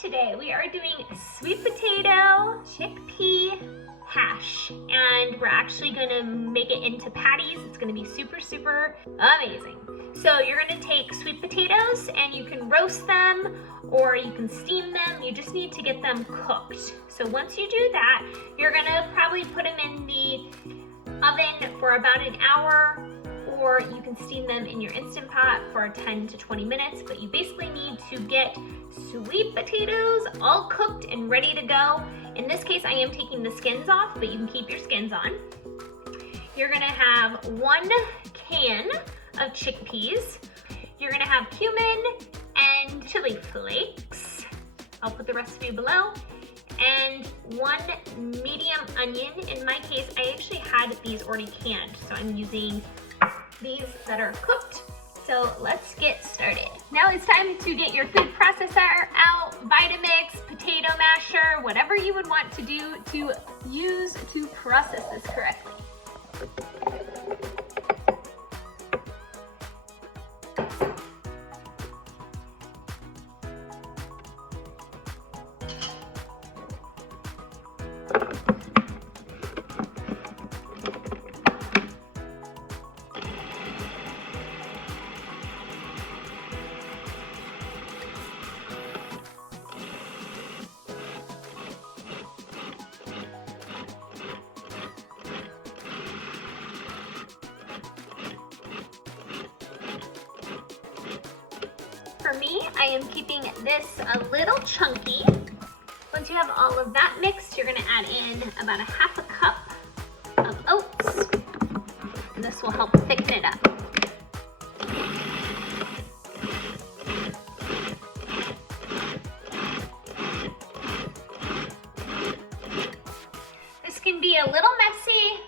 Today we are doing sweet potato chickpea hash, and we're actually going to make it into patties. It's going to be super amazing. So you're going to take sweet potatoes and you can roast them or you can steam them. You just need to get them cooked. So once you do that, you're going to probably put them in the oven for about an hour, or you can steam them in your Instant Pot for 10 to 20 minutes, but you basically need to get sweet potatoes all cooked and ready to go. In this case, I am taking the skins off, but you can keep your skins on. You're gonna have 1 can of chickpeas. You're gonna have cumin and chili flakes. I'll put the recipe below. And 1 medium onion. In my case, I actually had these already canned, so I'm using these that are cooked. So let's get started. Now it's time to get your food processor out, Vitamix, potato masher, whatever you would want to do to use to process this correctly. For me, I am keeping this a little chunky. Once you have all of that mixed, you're gonna add in about a 1/2 cup of oats, and this will help thicken it up. This can be a little messy,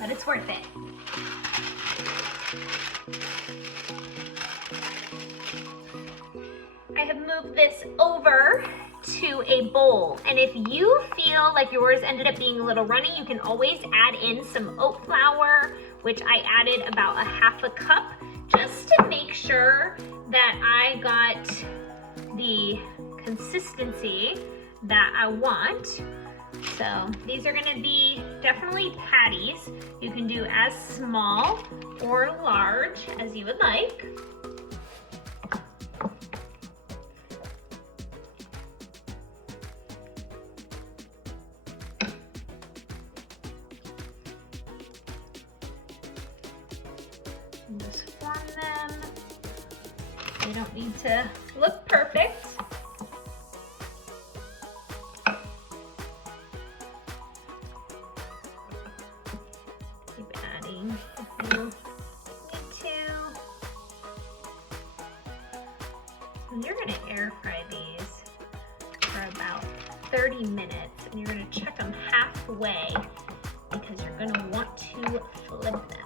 but it's worth it. I have moved this over to a bowl, and if you feel like yours ended up being a little runny, you can always add in some oat flour, which I added about a 1/2 cup, just to make sure that I got the consistency that I want. So these are gonna be definitely patties. You can do as small or large as you would like. Just form them. They don't need to look perfect. Keep adding if you need to. And you're gonna air fry these for about 30 minutes, and you're gonna check them halfway because you're gonna want to flip them.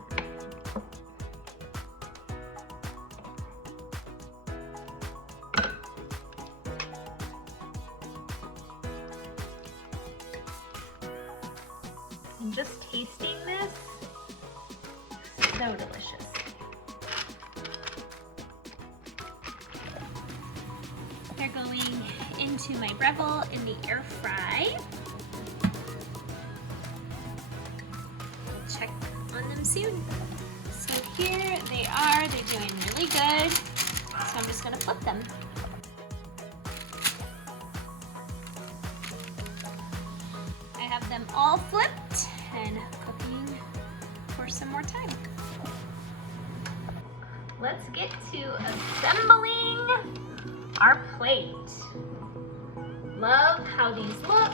And just tasting this, so delicious. They're going into my Rebel in the air fry. We'll check on them soon. So here they are, they're doing really good. So I'm just gonna flip them. I have them all flipped and cooking for some more time. Let's get to assembling our plate. Love how these look.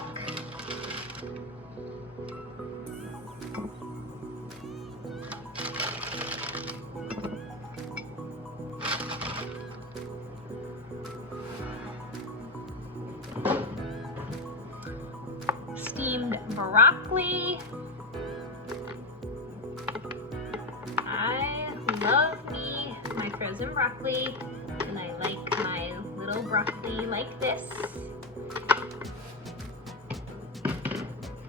broccoli. I love me my frozen broccoli, and I like my little broccoli like this.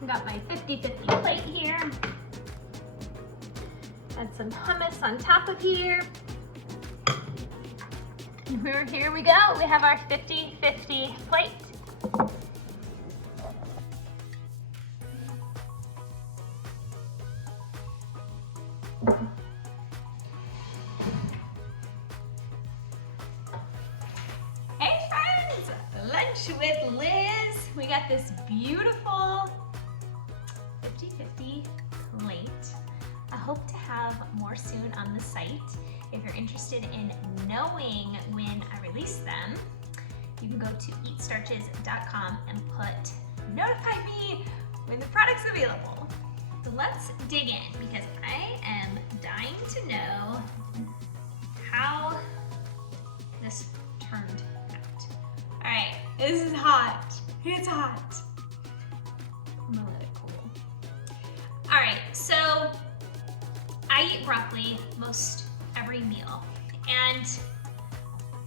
Got my 50-50 plate here. Add some hummus on top of here. Here we go. We have our 50-50 plate. Hey friends, lunch with Liz. We got this beautiful 50-50 plate. I hope to have more soon on the site. If you're interested in knowing when I release them, you can go to eatstarches.com and put notify me when the product's available. So let's dig in because I am dying to know how this turned out. All right, this is hot. It's hot. I'm gonna let it cool. All right, so I eat broccoli most every meal, and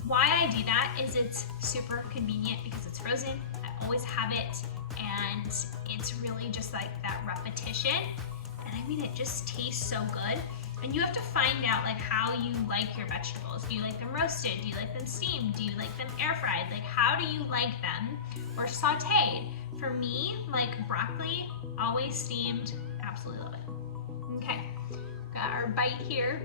why I do that is it's super convenient because it's frozen. I always have it, and it's really just like that repetition, and I mean it just tastes so good. And you have to find out like how you like your vegetables. Do you like them roasted? Do you like them steamed? Do you like them air fried? Like how do you like them? Or sauteed? For me, like broccoli, always steamed, absolutely love it. Okay, got our bite here.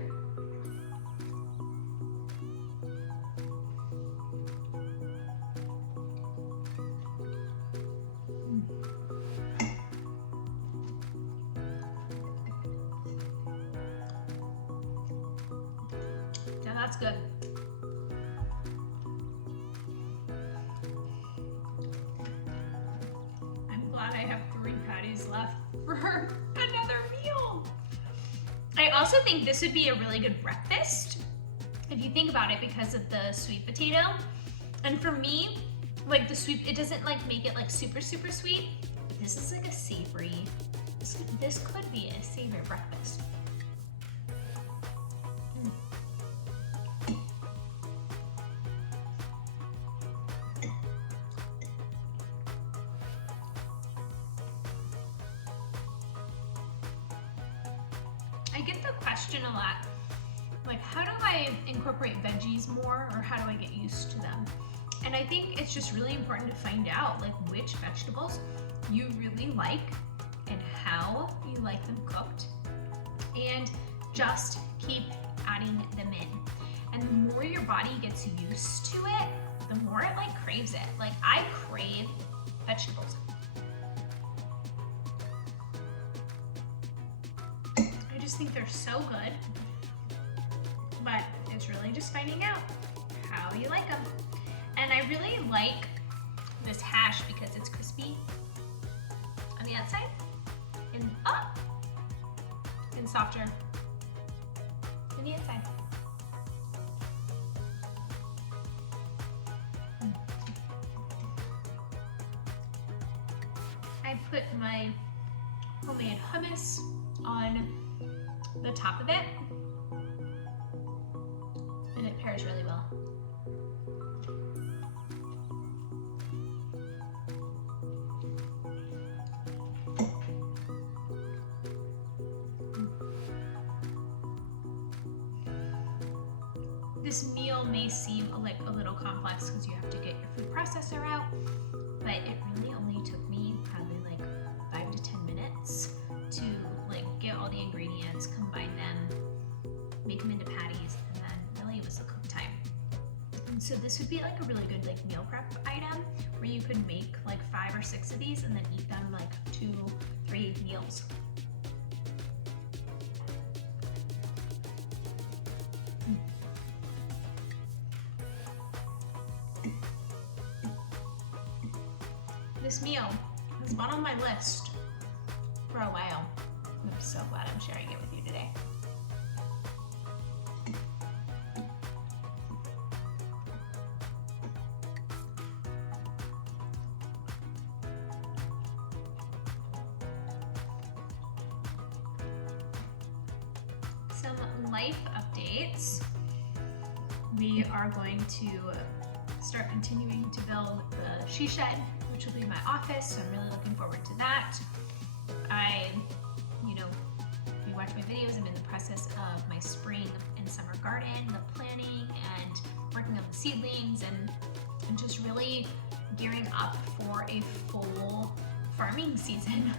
Yeah, that's good. I'm glad I have 3 patties left for another meal. I also think this would be a really good breakfast if you think about it because of the sweet potato. And for me, like the sweet, it doesn't like make it like super sweet. This is like a savory, this could be a savory breakfast. I get the question a lot, like how do I incorporate veggies more, or how do I get used to them? And I think it's just really important to find out like which vegetables you really like and how you like them cooked, and just keep adding them in. And the more your body gets used to it, the more it like craves it. Like I crave vegetables. I just think they're so good, but it's really just finding out how you like them. And I really like this hash because it's crispy on the outside and softer on the inside. I put my homemade hummus on the top of it, and it pairs really well. This meal may seem like a little complex because you have to get your food processor out, but it really only took me probably like 5 to 10 minutes to like get all the ingredients, combine them, make them into patties, and then really it was the cook time. And so this would be like a really good like meal prep item where you could make like 5 or 6 of these and then eat them like 2-3 meals. This meal has been on my list for a while. I'm so glad I'm sharing it with you today. life updates. We are going to start continuing to build the she shed, which will be my office, so I'm really looking forward to that. If you watch my videos, I'm in the process of my spring and summer garden, the planning and working on the seedlings, and I'm just really gearing up for a full farming season.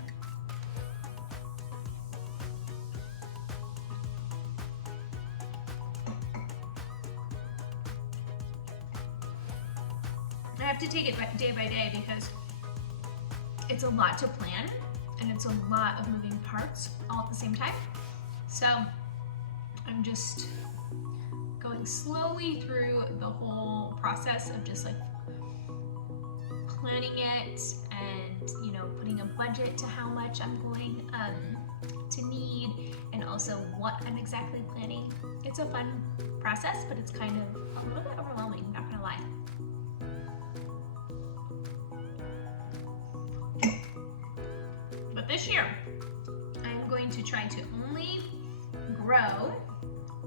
I have to take it day by day because it's a lot to plan and it's a lot of moving parts all at the same time. So I'm just going slowly through the whole process of just like planning it and, putting a budget to how much I'm going to need, and also what I'm exactly planning. It's a fun process, but it's kind of a little bit overwhelming, not gonna lie. But this year, I'm going to try to only grow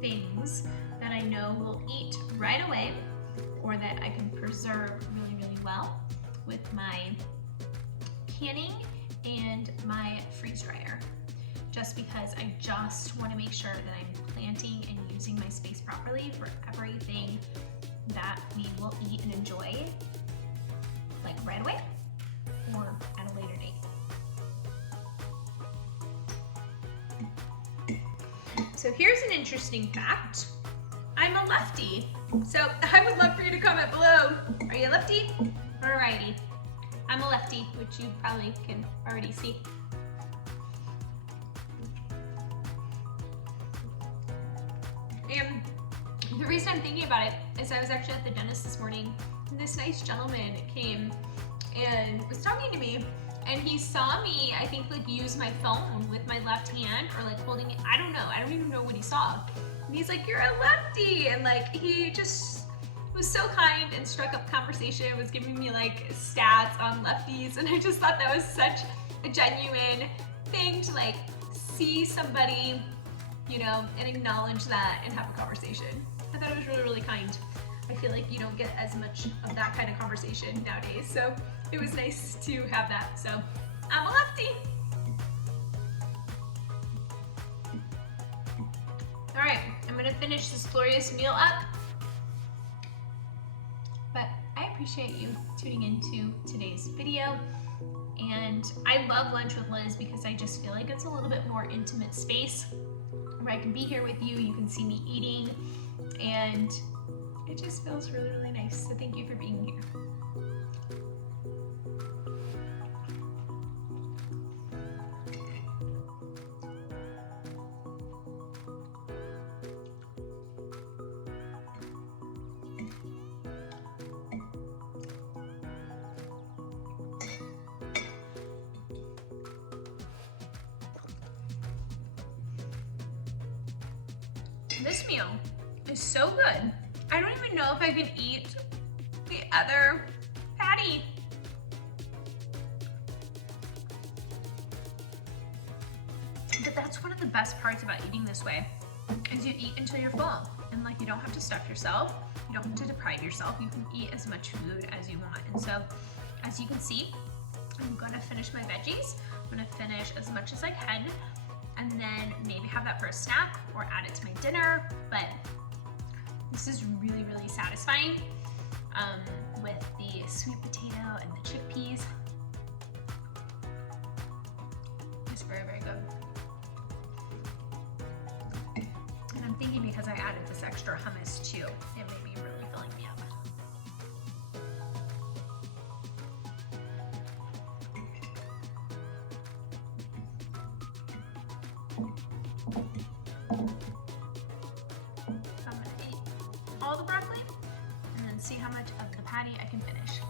things that I know will eat right away or that I can preserve really, really well with my canning and my freeze dryer. Just because I just want to make sure that I'm planting and using my space properly for everything that we will eat and enjoy, like right away or at a later date. So here's an interesting fact. I'm a lefty. So I would love for you to comment below. Are you a lefty or a righty? I'm a lefty, which you probably can already see. And the reason I'm thinking about it is I was actually at the dentist this morning, and this nice gentleman came and was talking to me, and he saw me, I think, like use my phone with my left hand or like holding it. I don't know. I don't even know what he saw. And he's like, "You're a lefty," and like he just was so kind and struck up conversation, was giving me like stats on lefties, and I just thought that was such a genuine thing to like see somebody, and acknowledge that and have a conversation. I thought it was really, really kind. I feel like you don't get as much of that kind of conversation nowadays, so it was nice to have that. So I'm a lefty. All right, I'm gonna finish this glorious meal up. But I appreciate you tuning into today's video. And I love Lunch with Liz because I just feel like it's a little bit more intimate space where I can be here with you, you can see me eating, and it just feels really, really nice. So thank you for being here. This meal is so good. I don't even know if I can eat the other patty. But that's one of the best parts about eating this way, is you eat until you're full. And like, you don't have to stuff yourself. You don't have to deprive yourself. You can eat as much food as you want. And so, as you can see, I'm gonna finish my veggies. I'm gonna finish as much as I can, and then maybe have that for a snack or add it to my dinner. But this is really, really satisfying with the sweet potato and the chickpeas. It's very, very good. And I'm thinking because I added this extra hummus too, it may be really filling me up. So I'm gonna eat all the broccoli and then see how much of the patty I can finish.